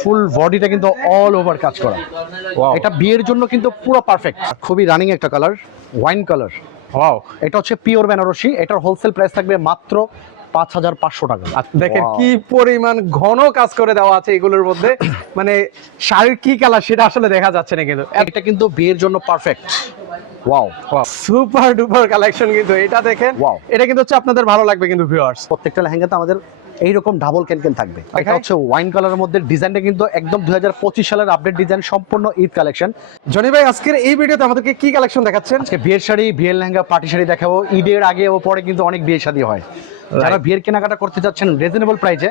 ফুল বডিটা কিন্তু all over কাজ করা. এটা বিয়ের জন্য কিন্তু পুরো পারফেক্ট খুবই রানিং একটা কালার ওয়াইন কালার ওয়াও এটা হচ্ছে পিওর বেনারসি এটার হোলসেল প্রাইস থাকবে মাত্র পাঁচ হাজার পাঁচশো টাকা। দেখেন কি পরিমাণ ঘন কাজ করে দেওয়া আছে এগুলোর মধ্যে। মানে শাড়ির কি কালার সেটা আসলে দেখা যাচ্ছে না কিন্তু। এটা কিন্তু বিয়ের জন্য perfect wow super duper collection কিন্তু এটা দেখেন. এটা কিন্তু হচ্ছে আপনাদের ভালো লাগবে কিন্তু ভিউয়ার্স প্রত্যেকটা লেহেঙ্গাতে আমাদের এইরকম ডাবল ক্যানকেন থাকবে। এটা হচ্ছে ওয়াইন কালারের মধ্যে ডিজাইনটা কিন্তু একদম দুই হাজার পঁচিশ সালের আপডেট ডিজাইন সম্পূর্ণ ঈদ কালেকশন জনি ভাই আজকের এই ভিডিওতে আমাদেরকে কি কালেকশন দেখাচ্ছেন? আজকে বিয়ের শাড়ি বিয়ের লেহেঙ্গা পার্টি শাড়ি দেখাবো। ঈদের আগে ও পরে কিন্তু অনেক বিয়ে শাড়ি হয়। যারা বিয়ের কেনাকাটা করতে যাচ্ছেন রিজনেবল প্রাইসে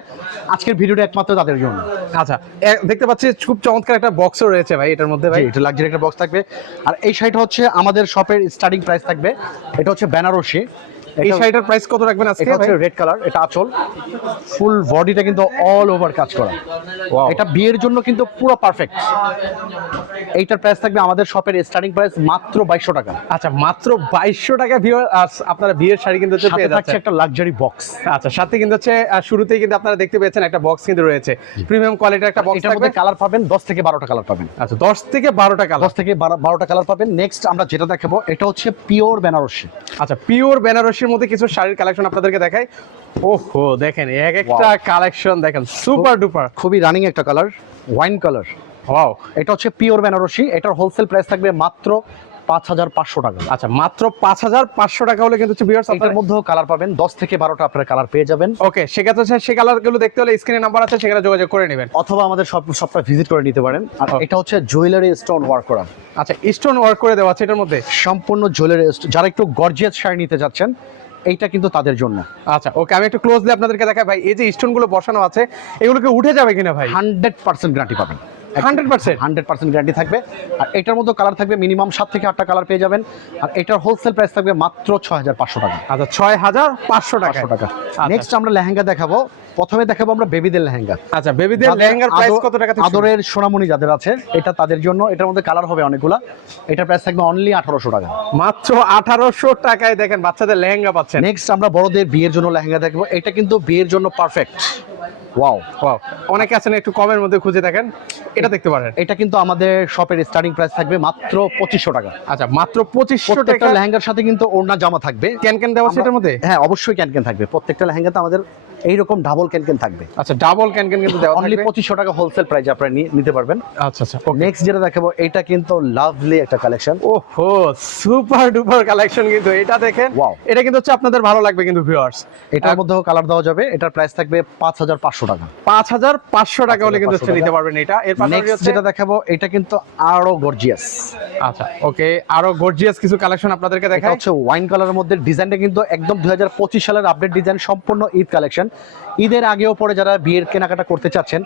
আজকের ভিডিওটা একমাত্র তাদের জন্য। আচ্ছা দেখতে পাচ্ছি খুব চমৎকার একটা বক্সও রয়েছে ভাই এটার মধ্যে ভাই। এটা লাক্সারি একটা বক্স থাকবে। আর এই শাড়িটা হচ্ছে আমাদের শপের স্টার্টিং প্রাইস থাকবে। এটা হচ্ছে বেনারসি। এই শাড়িটার প্রাইস কত রাখবেন আজকে এটা হচ্ছে রেড কালার এটা আঁচল। ফুল বডিটা কিন্তু অল ওভার কাজ করা. এটা বিয়ের জন্য কিন্তু পুরো পারফেক্ট এইটার প্রাইস থাকবে আমাদের শপের স্টার্টিং প্রাইস মাত্র বাইশশো টাকা। আচ্ছা মাত্র বাইশশো টাকা ভিউয়ার আপনারা বিয়ের শাড়ি কিন্তু পেয়ে যাচ্ছেন। একটা লাক্সারি বক্স আচ্ছা সাথে কিন্তু হচ্ছে শুরুতেই কিন্তু আপনারা দেখতে পেয়েছেন একটা বক্স কিন্তু রয়েছে। প্রিমিয়াম কোয়ালিটির একটা বক্স থাকবে। কালার পাবেন দশ থেকে বারোটা কালার পাবেন। আচ্ছা দশ থেকে বারোটা কালার দশ থেকে বারো- বারোটা কালার পাবেন। নেক্সট আমরা যেটা দেখাবো এটা হচ্ছে পিওর বেনারসি আচ্ছা পিওর বেনারসির মধ্যে কিছু শাড়ির কালেকশন আপনাদেরকে দেখাই। ওহো দেখেন এক একটা কালেকশন দেখেন সুপার ডুপার খুবই রানিং একটা কালার ওয়াইন কালার ওয়াও এটা হচ্ছে পিওর বেনারসি এটার হোলসেল প্রাইস থাকবে মাত্র পাঁচ হাজার পাঁচশো টাকা। আচ্ছা মাত্র পাঁচ হাজার পাঁচশো টাকা হলে কিন্তু ভিউয়ার্স এটার মধ্যেও কালার পাবেন। দশ থেকে বারোটা আপনার কালার পেয়ে যাবেন। ওকে সেক্ষেত্রে সেই কালারগুলো দেখতে হলে স্ক্রিনে নাম্বার আছে সেখানে যোগাযোগ করে নেবেন। অথবা আমাদের সব সবটা ভিজিট করে নিতে পারেন। আর এটা হচ্ছে জুয়েলারি স্টোন ওয়ার্ক করা। আচ্ছা স্টোন ওয়ার্ক করে দেওয়া আছে এটার মধ্যে? সম্পূর্ণ জুয়েলারি যারা একটু গর্জিয়াস শাড়ি নিতে যাচ্ছেন এইটা কিন্তু তাদের জন্য। আচ্ছা ওকে আমি একটু ক্লোজলি আপনাদেরকে দেখাই। ভাই এই যে স্টোনগুলো বসানো আছে এগুলোকে উঠে যাবে কিনা ভাই? হান্ড্রেড পার্সেন্ট গ্যারান্টি পাবেন। 100% হান্ড্রেড পার্সেন্ট। গ্যারান্টি থাকবে। আর এটার মধ্যে কালার থাকবে মিনিমাম সাত থেকে আটটা কালার পেয়ে যাবেন। আর এটার হোলসেল প্রাইস থাকবে মাত্র ছয় হাজার পাঁচশো টাকা। আচ্ছা ছয় হাজার পাঁচশো টাকা। টাকা। নেক্সট আমরা লেহেঙ্গা দেখাবো। প্রথমে দেখাবো আমরা বেবিদের লেহেঙ্গা। আচ্ছা বেবিদের লেহেঙ্গার প্রাইস কত টাকা আদরের সোনামণি যাদের আছে এটা তাদের জন্য। এটার মধ্যে কালার হবে অনেকগুলা। এটার প্রাইস থাকবে অনলি আঠারোশো টাকা। মাত্র আঠারোশো টাকায় দেখেন বাচ্চাদের লেহেঙ্গা পাচ্ছেন। নেক্সট আমরা বড়দের বিয়ের জন্য লেহেঙ্গা দেখব। এটা কিন্তু বিয়ের জন্য পারফেক্ট ওয়াও ওয়াও অনেকে আছেন একটু কমের মধ্যে খুঁজে দেখেন। এটা দেখতে পারেন। এটা কিন্তু আমাদের শপের স্টার্টিং প্রাইস থাকবে মাত্র পঁচিশশো টাকা। আচ্ছা মাত্র পঁচিশশো টাকা। লেহেঙ্গার সাথে কিন্তু ওড়না জামা থাকবে। ক্যান ক্যান দেওয়া সেটার মধ্যে? হ্যাঁ অবশ্যই ক্যানকেন থাকবে। প্রত্যেকটা লেহেঙ্গাতে আমাদের এইরকম ডাবল ক্যানকেন থাকবে। আচ্ছা ডাবল ক্যান ক্যান কিন্তু দেওয়া অনলি পঁচিশশো টাকা হোলসেল প্রাইস আপনারা নিতে পারবেন। আচ্ছা আচ্ছা নেক্সট যেটা দেখাবো এটা কিন্তু লাভলি একটা কালেকশন ওহো সুপার ডুপার কালেকশন কিন্তু এটা দেখেন. এটা কিন্তু হচ্ছে আপনাদের ভালো লাগবে কিন্তু ভিউয়ার্স এটার মধ্যেও কালার দেওয়া যাবে এটার প্রাইস থাকবে পাঁচ হাজার পাঁচশো টাকা। পাঁচ হাজার পাঁচশো টাকা হলে কিন্তু হচ্ছে নিতে পারবেন এটা। এর নেক্সট যেটা দেখাবো এটা কিন্তু আরও গর্জিয়াস আচ্ছা ওকে আরও গর্জিয়াস কিছু কালেকশন আপনাদেরকে দেখাই। হচ্ছে ওয়াইন কালারের মধ্যে ডিজাইনটা কিন্তু একদম দু হাজার পঁচিশ সালের আপডেট ডিজাইন সম্পূর্ণ ঈদ কালেকশন ঈদের আগেও পরে যারা বিয়ের কেনাকাটা করতে চাচ্ছেন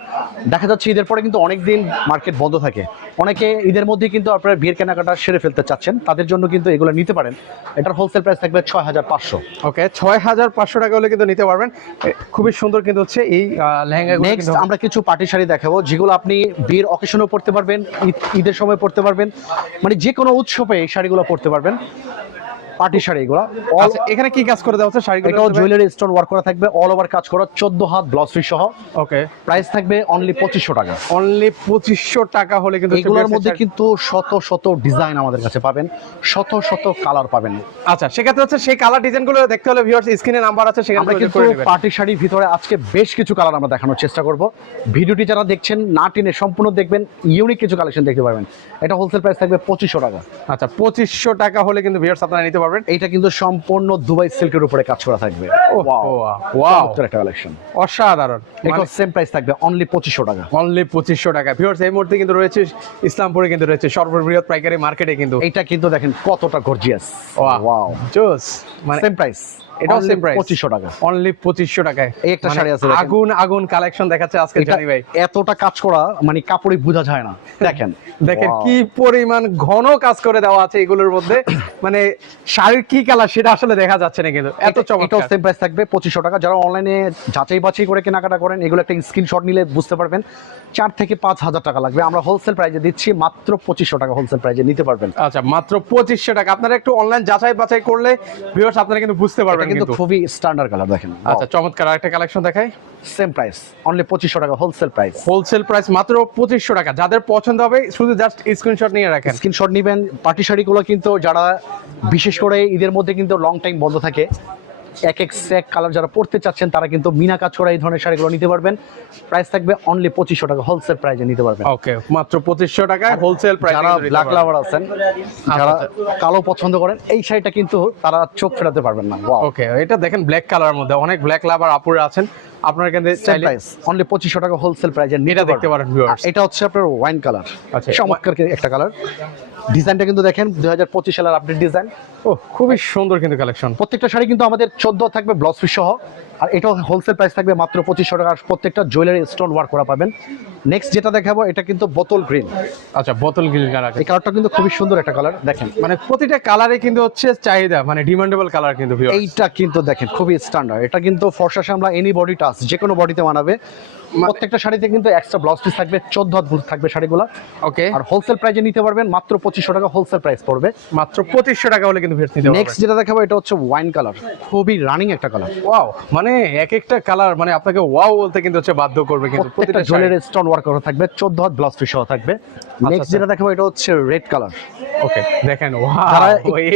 দেখা যাচ্ছে ঈদের পরে কিন্তু অনেক দিন মার্কেট বন্ধ থাকে। অনেকে ঈদের মধ্যে কিন্তু আপনারা বিয়ের কেনাকাটা সেরে ফেলতে চাচ্ছেন তাদের জন্য কিন্তু এগুলো নিতে পারেন। এটার হোলসেল প্রাইস থাকবে ছয় হাজার পাঁচশো। ওকে ছয় হাজার পাঁচশো টাকা হলে কিন্তু নিতে পারবেন। খুবই সুন্দর কিন্তু হচ্ছে এই লেহেঙ্গা নেক্সট আমরা কিছু পার্টি শাড়ি দেখাবো যেগুলো আপনি বিয়ের অকেশনেও পড়তে পারবেন ঈদ ঈদের সময় পড়তে পারবেন। মানে যে কোনো উৎসবে এই শাড়িগুলো পড়তে পারবেন। পার্টি শাড়ি এগুলো। আচ্ছা এখানে কি কাজ করে দেওয়া হচ্ছে? এটাও জুয়েলারি স্টোন ওয়ার্ক করা থাকবে অল ওভার কাজ করা চোদ্দ হাত ব্লাউজ সহ। ওকে প্রাইস থাকবে অনলি টাকা। অনলি টাকা হলে কিন্তু এগুলোর মধ্যে কিন্তু শত শত ডিজাইন আমাদের কাছে পাবেন শত শত কালার পাবেন। আচ্ছা সেক্ষেত্রে হচ্ছে সেই কালার ডিজাইনগুলো দেখতে হলে ভিউয়ার্স স্ক্রিনে নাম্বার আছে সেখানে কিন্তু পার্টি শাড়ির ভিতরে আজকে বেশ কিছু কালার আমরা দেখানোর চেষ্টা করব। ভিডিওটি যারা দেখছেন না টেনে সম্পূর্ণ দেখবেন ইউনিক কিছু কালেকশন দেখতে পাবেন এটা হোলসেল প্রাইস থাকবে পঁচিশশো টাকা। আচ্ছা পঁচিশশো টাকা হলে কিন্তু ভিউয়ার্স আপনারা নিতে পারবেন। এটা কিন্তু সম্পূর্ণ দুবাই সিল্কের উপরে কাজ করা থাকবে। ওয়াও ওয়াও একটা কালেকশন অসাধারণ। এটা সেম প্রাইস থাকবে অনলি পঁচিশশো টাকা। অনলি পঁচিশশো টাকা। ভিউয়ার্স এই মুহূর্তে কিন্তু রয়েছে ইসলামপুরে কিন্তু রয়েছে সর্ববৃহৎ পাইকারি মার্কেটে কিন্তু। এটা কিন্তু দেখেন কতটা গর্জিয়াস Wow. ওয়াও জোস মানে সেম প্রাইস এটাও সেম প্রাইস পঁচিশশো টাকা। অনলি পঁচিশশো টাকায়। এই একটা মানে শাড়ি আছে আগুন আগুন কালেকশন দেখাচ্ছে আজকে জানি ভাই। এতটা কাজ করা মানে কাপড়ে বোঝা যায় না। দেখেন। দেখেন কি পরিমাণ ঘন কাজ করে দেওয়া আছে এগুলোর মধ্যে। মানে শাড়ির কি কালার সেটা আসলে দেখা যাচ্ছে না কিন্তু। এত এটাও সেম প্রাইস থাকবে পঁচিশশো টাকা। যারা অনলাইনে যাচাই বাছাই করে কেনাকাটা করেন এগুলো একটা স্ক্রিনশট নিলে বুঝতে পারবেন চার থেকে পাঁচ হাজার টাকা লাগবে। আমরা হোলসেল প্রাইজে দিচ্ছি মাত্র পঁচিশশো টাকা হোলসেল প্রাইজে নিতে পারবেন। আচ্ছা মাত্র পঁচিশশো টাকা। আপনারা একটু অনলাইন যাচাই বাছাই করলে ভিউয়ার্স আপনারা কিন্তু বুঝতে পারবেন কিন্তু কিন্তু খুবই স্ট্যান্ডার্ড কালার দেখেন। আচ্ছা চমৎকার আরেকটা কালেকশন দেখাই। সেম প্রাইস অনলি পঁচিশশো টাকা হোলসেল প্রাইস হোলসেল প্রাইস মাত্র পঁচিশশো টাকা। যাদের পছন্দ হবে শুধু জাস্ট স্ক্রিনশট নিয়ে রাখেন। স্ক্রিনশট নেবেন। পার্টি শাড়িগুলো কিন্তু যারা বিশেষ করে ঈদের মধ্যে কিন্তু লং টাইম বন্ধ থাকে এক এক সেক কালার যারা পড়তে চাচ্ছেন তারা কিন্তু মিনা কাজ করা এই ধরনের শাড়িগুলো নিতে পারবেন। প্রাইস থাকবে অনলি পঁচিশশো টাকা হোলসেল প্রাইসে নিতে পারবেন। ওকে মাত্র পঁচিশশো টাকায় হোলসেল প্রাইস যারা ব্ল্যাক লাভার আছেন যারা আচ্ছা। কালো পছন্দ করেন এই শাড়িটা কিন্তু তারা চোখ ফেরাতে পারবেন না। ওকে এটা দেখেন ব্ল্যাক কালারের মধ্যে অনেক ব্ল্যাক লাভার আপুরা আছেন। আপনার কিন্তু চাইলে অনলি পঁচিশশো টাকা হোলসেল প্রাইসে এটা দেখতে পারেন এটা হচ্ছে আপনার ওয়াইন কালার আচ্ছা। চমৎকার একটা কালার ডিজাইনটা কিন্তু দেখেন দুই হাজার পঁচিশ সালের আপডেট ডিজাইন ও খুবই সুন্দর কিন্তু কালেকশন প্রত্যেকটা শাড়ি কিন্তু আমাদের চোদ্দ থাকবে ব্লাউজ পিস সহ। আর এটা হোলসেল প্রাইস থাকবে মাত্র পঁচিশশো টাকা। প্রত্যেকটা জুয়েলারি স্টোন ওয়ার্ক করা পাবেন। নেক্সট যেটা দেখাবো এটা কিন্তু বোতল গ্রিন আচ্ছা বোতল গ্রিন কালার এই কালারটা কিন্তু খুবই সুন্দর একটা কালার দেখেন। মানে প্রতিটা কালারে কিন্তু হচ্ছে চাহিদা মানে ডিমান্ডেবল কালার কিন্তু এইটা কিন্তু দেখেন খুবই স্ট্যান্ডার্ড এটা কিন্তু ফর্সা সামলা এনি বডি টাচ যে কোনো বডিতে মানাবে প্রত্যেকটা শাড়িতে কিন্তু এক্সট্রা ব্লাউজ পিস থাকবে চোদ্দ হাত থাকবে শাড়িগুলো। ওকে আর হোলসেল প্রাইসে নিতে পারবেন মাত্র পঁচিশশো টাকা হোলসেল প্রাইস পড়বে। মাত্র পঁচিশশো টাকা হলে কিন্তু নেক্সট যেটা দেখাবো এটা হচ্ছে ওয়াইন কালার খুবই রানিং একটা কালার ওয়াও মানে এক একটা কালার মানে আপনাকে ওয়াও বলতে কিন্তু হচ্ছে বাধ্য করবে কিন্তু প্রত্যেকটা প্রতিটা জুয়েলারি স্টোন ওয়ার্ক করা থাকবে চোদ্দ হাত ব্লাউজ পিস সহ থাকবে। নেক্সট আচ্ছা। যেটা দেখাবো এটা হচ্ছে রেড কালার ওকে দেখেন যারা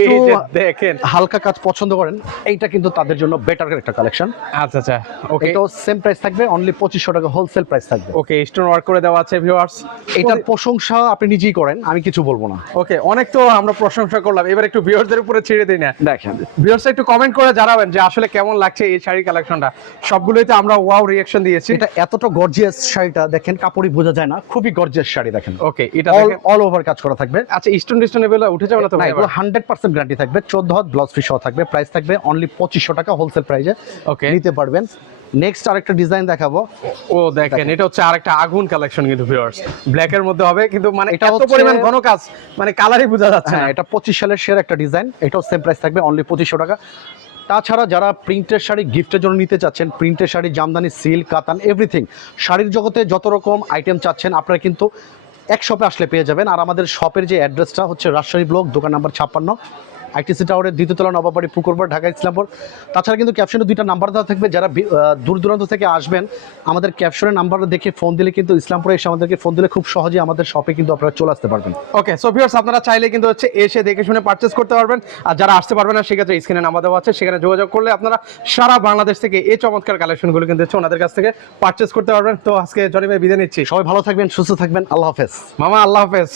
এই যে দেখেন। হালকা কাজ পছন্দ করেন এইটা কিন্তু তাদের জন্য বেটার একটা কালেকশন আচ্ছা আচ্ছা ওকে এটাও সেম প্রাইস থাকবে অনলি পঁচিশশো টাকা হোলসেল প্রাইস থাকবে। ওকে স্টোন ওয়ার্ক করে দেওয়া আছে ভিউয়ার্স এটার প্রশংসা আপনি নিজেই করেন আমি কিছু বলব না। ওকে অনেক তো আমরা প্রশংসা করলাম এবার একটু ভিউয়ারদের উপরে ছেড়ে দিই না। দেখেন। ভিউয়ার্স একটু কমেন্ট করে জানাবেন যে আসলে কেমন লাগছে এই শাড়ি কালেকশনটা সবগুলোই তো আমরা ওয়াও রিঅ্যাকশন দিয়েছি। এটা এতটা গর্জিয়াস শাড়িটা দেখেন কাপড়ই বোঝা যায় না। খুবই গর্জিয়াস শাড়ি দেখেন। ওকে এটা অল দেখেন। অল ওভার কাজ করা থাকবে। আচ্ছা স্টোন ডিস্টোন এগুলো উঠে যাবে না তো না ভাই এগুলো হান্ড্রেড পার্সেন্ট গ্যারান্টি থাকবে। চোদ্দ হাত ব্লাউজ পিস সহ থাকবে। প্রাইস থাকবে অনলি পঁচিশশো টাকা হোলসেল প্রাইসে ওকে নিতে পারবেন। নেক্সট আরেকটা ডিজাইন দেখাবো। ও দেখেন এটা হচ্ছে আরেকটা আগুন কালেকশন কিন্তু ভিউয়ার্স ব্ল্যাক এর মধ্যে হবে কিন্তু মানে এটা এত হচ্ছে- পরিমাণ ঘন কাজ মানে কালারই বোঝা যাচ্ছে হ্যাঁ না এটা পঁচিশ সালের শেয়ার একটা ডিজাইন এটাও সেম প্রাইস থাকবে অনলি পঁচিশশো টাকা। তাছাড়া যারা প্রিন্টের শাড়ি গিফটের জন্য নিতে চাচ্ছেন, প্রিন্টের শাড়ি, জামদানি সিল কাতান এভরিথিং শাড়ির জগতে যত রকম আইটেম চাচ্ছেন, আপনারা কিন্তু এক শপে আসলে পেয়ে যাবেন। আর আমাদের শপের যে অ্যাড্রেসটা হচ্ছে রাজশাহী ব্লক দোকান নাম্বার ছাপ্পান্ন। আইটিসি টাওয়ারের দ্বিতীয়তলা নবাবাড়ি পুকুরবার ঢাকা ইসলামপুর। তাছাড়া কিন্তু ক্যাপশনে দুইটা নাম্বার দেওয়া থাকবে যারা দূর দূরান্ত থেকে আসবেন আমাদের ক্যাপশনের নাম্বার দেখে ফোন দিলে কিন্তু ইসলামপুরে এসে আমাদেরকে ফোন দিলে খুব সহজে আমাদের শপে কিন্তু আপনারা চলে আসতে পারবেন। ওকে সো ভিউয়ার্স আপনারা চাইলে কিন্তু হচ্ছে এসে দেখে শুনে পারচেজ করতে পারবেন। আর যারা আসতে পারবেন না সেক্ষেত্রে স্ক্রিনে নাম্বার দেওয়া আছে। সেখানে যোগাযোগ করলে আপনারা সারা বাংলাদেশ থেকে এই চমৎকার কালেকশনগুলো কিন্তু হচ্ছে ওনাদের কাছ থেকে পারচেজ করতে পারবেন। তো আজকে জনি ভাই বিদায় নিচ্ছি। সবাই ভালো থাকবেন সুস্থ থাকবেন। আল্লাহ হাফেজ। মামা আল্লাহ হাফেজ।